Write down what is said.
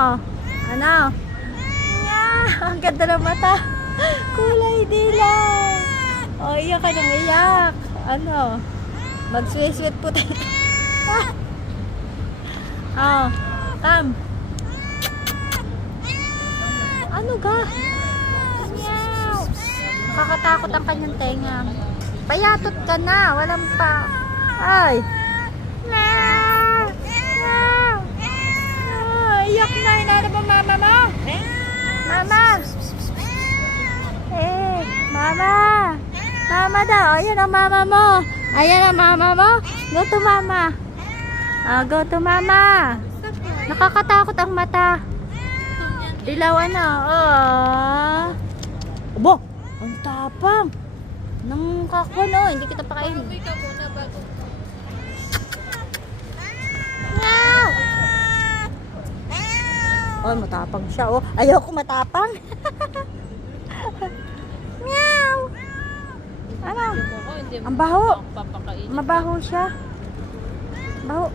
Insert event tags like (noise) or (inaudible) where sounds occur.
Oh, ano? Yeah, ang ganda ng mata. Kulay dila. Oh, iyak ka nang iyak. Ano? Mag-sweet-sweet po tayo. (laughs) oh, Tam. Ano ga? Meow. Kakatakot ang kanyang tenga. Payatot ka na. Walang pa. Ay. Meow. Meow. Ah, iyak na. Inano ba mama mo? Mama. Eh, mama. Mama daw. Ayan ang mama mo. Ayan ang mama mo. Go to mama. Ah, go to mama. Nakakatakot ang mata. Dilaw ano. Oh. Abo, ang tapang. Nang kako no, hindi kita pakainin. Ikaw muna bago. Oh, matapang siya. Oh, ayoko matapang. (laughs) Hindi mo Ang baho. Mabaho siya. Baho.